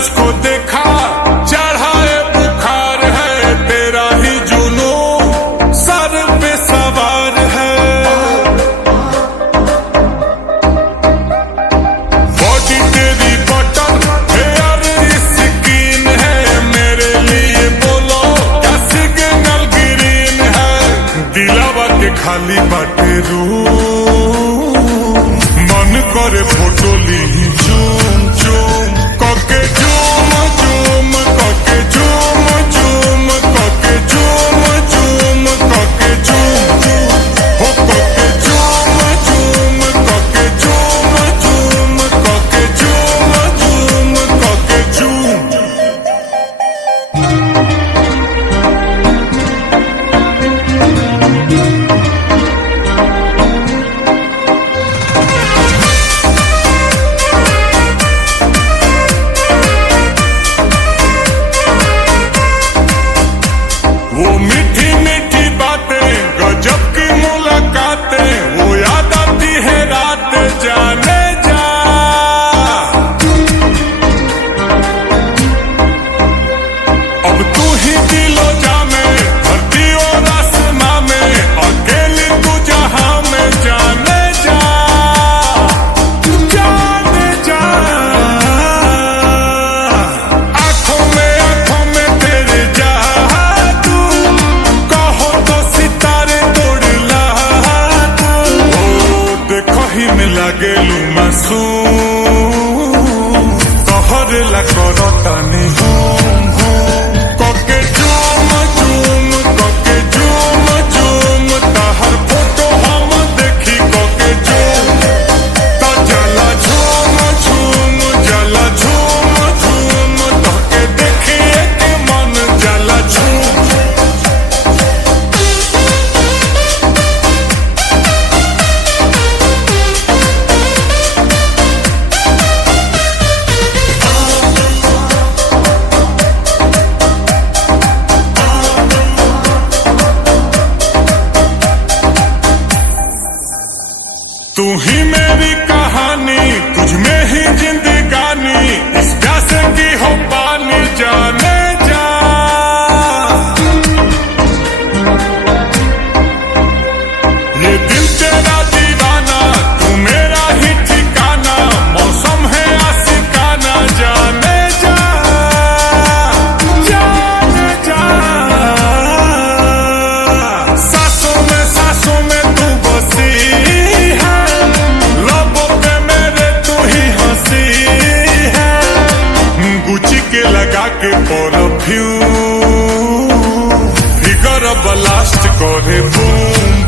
तुझको देखा चढ़ाए बुखार है, तेरा ही जुनून सर पे सवार है। बॉडी तेरी बटन हेयर स्किन है, मेरे लिए बोलो क्या सिग्नल ग्रीन है। दिलावा के खाली बाटे रूम, मन करे फोटो ली झूम झूम कके झूम झूम कके झूम झूम कके झूम झूम कके झूम हो कके झूम झूम कके झूम झूम कके झूम झूम कके झूम। वो मीठी मीठी बातें गजब की मुलाकातें, वो याद आती है रात जाने जा। अब तू ही दिलो जा में, धरती और आसमां में, अकेली तू जहां में जाने जा जाने जा। आंखों में तेरे जादू, कहो तो सितारे तोड़ ला तू। ओ देखो ही मिला गेलू मासूम, तोहरे ला करो तानी हूम हूम कके झूम झूम कके झूम झूम। ताहर फोटो हम देखी कके झूम, ता जला झूम झूम जला झूम झूम, तके देखिए के मन जला झूम। तू ही मेरी कहानी, तुझ में ही जिंदगानी, इस प्यासे की हो पानी जाने जा। ये दिल तेरा दीवाना, तू मेरा ही ठिकाना, मौसम है आशिकाना जाने जा जाने जा। सांसों में तू बसी है, लबों पे मेरे तू ही हंसी है। गुची के लगा के परफ्यूम, फिगर ब्लास्ट करे बूम